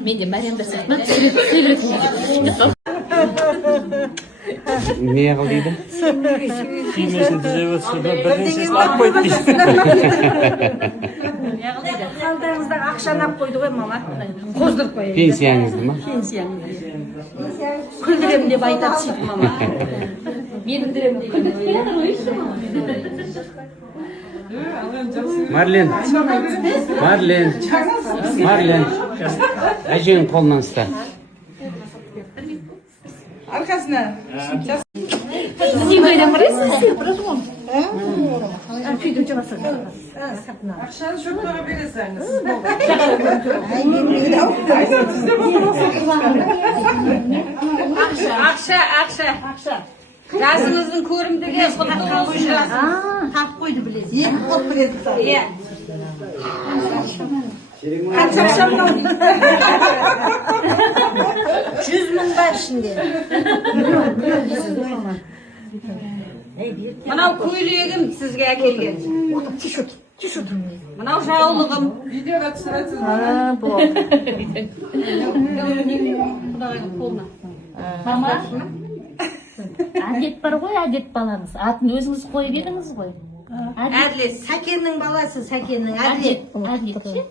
Мен де Мариямда сыртынан сөйлетіп не қыл дейді? Киімесін түзеп өтсін, бірдеңесін алып қойды дейді. Қалтаңыздағы ақшаны алып қойды ғой, мама. Қоздырып қойды. Пенсияңызды ма? Пенсияңызды. Күлдірем деп айтады сөйтіп, мама. Мен күлдірем деп Марлен. Әжеңнің қолынан ұста. Arkasına. Сен қайдан қарайсың? Akşam çocuklara verirseniz. Ақша. Жасыңыздың көрімдігі тап қойды білесіз. Екі қот білесіз. Иә. Қанша ақшам var? 100 мың бар ішінде. Мынау көйлегім сізге әкелген. Тише отыр. Мынау жаулығым. Videoda түсіресіз. Мама, әдет бар ғой, әдет балаңыз. Атын өзіңіз қойып едіңіз ғой. Әділет. Сәкеннің баласы, Сәкеннің әділет. Әділет ше?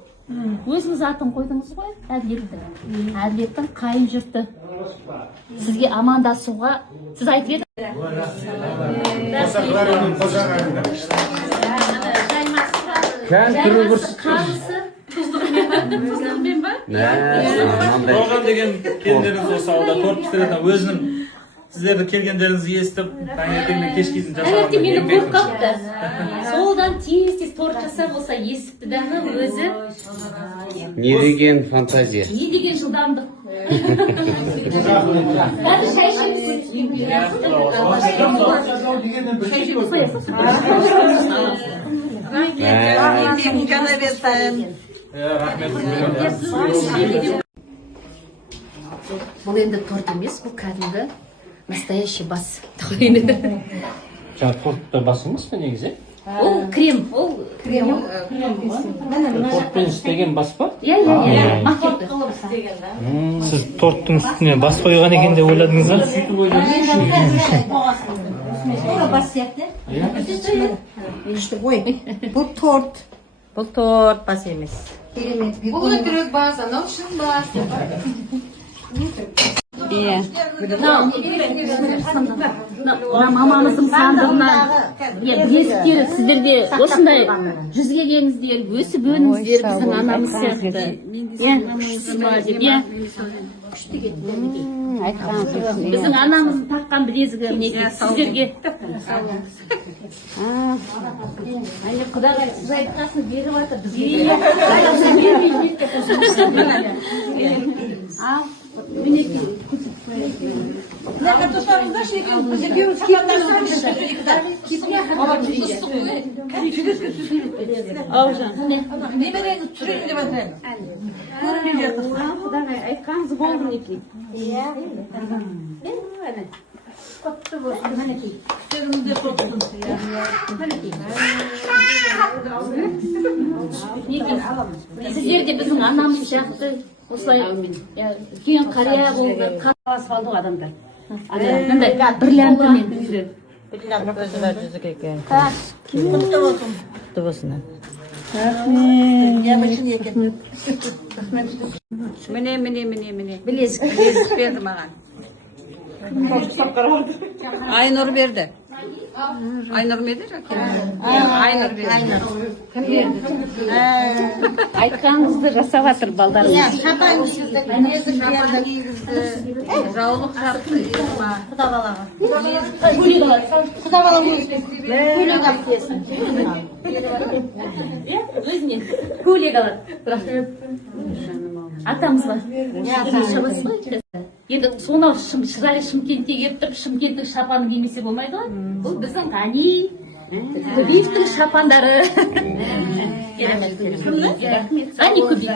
Өзіңіз атын қойдыңыз ғой, әділетті. Әділеттің қайын жұрты. Сізге амандасуға, сіз айтып едіңіз. Қарысы, тұздығымен ба? Оған деген келдеріңіз осы ауылда торт пісіреді, өзінің сіздерді келгендеріңізді естіп, таңертеңнен кешке дейін Таңертең мені қорқапты. Солдан тез торт жасап болса есіпті дағы өзі. Не деген фантазия? Не деген жылдамдық. Бәрі шай ішеміз. Бұл енді торт емес, бұл кәдімгі настоящий бас. Жаңа тортты басыңыз ба негізі? Ол крем, ол крем. Тортпен істеген бас па? Иә, макет. Сіз торттың үстіне бас қойған екен деп ойладыңыз ба? Сөйтіп Бас сияқты. Bu tort. Бұл торт бас емес. Бұл өтірік бас, анау шын бас. Мамамыздың сандығынан білесіздер, сіздерде осындай жүз келеңіздер, өсіп өніңіздер, біздің анамыз сияқты. Біздің анамыздың таққан білезігі мінекей сіздерге. Құдағай, сіз айтқасын беріп жатыр бізге. Немерені түсірейін деп жатырмын. Құдағай, айтқаныңыз болды мінекей. Құтты болсын, мінекей. Üstlerimizde koksun. Сіздер де біздің анамыз сияқты осылай күйен қария болды. Асфалдық адамдар. Мындай бриллиантымен жүреді. Көзі бар жүзік екен. Құтты болсын. Құтты болсын. Міне. Білезік берді маған. Айнұр берді. Айнұр ма еді? Айнұр берді. Кім берді? Айтқаныңызды жасап жатыр балдарыңыз. Шапан кигізді, білезік берді. Жаулық жапты. Құда балаға. Құда бала көйлек алып келсін. Өзінен көйлек алады. Атамыз бар. Енді сонау Шымкентте келіп тұрып, Шымкенттің шапанын кимесе болмайды ғой. Бұл біздің ғани, Көбеевтің шапандары. Ғани Көбеев.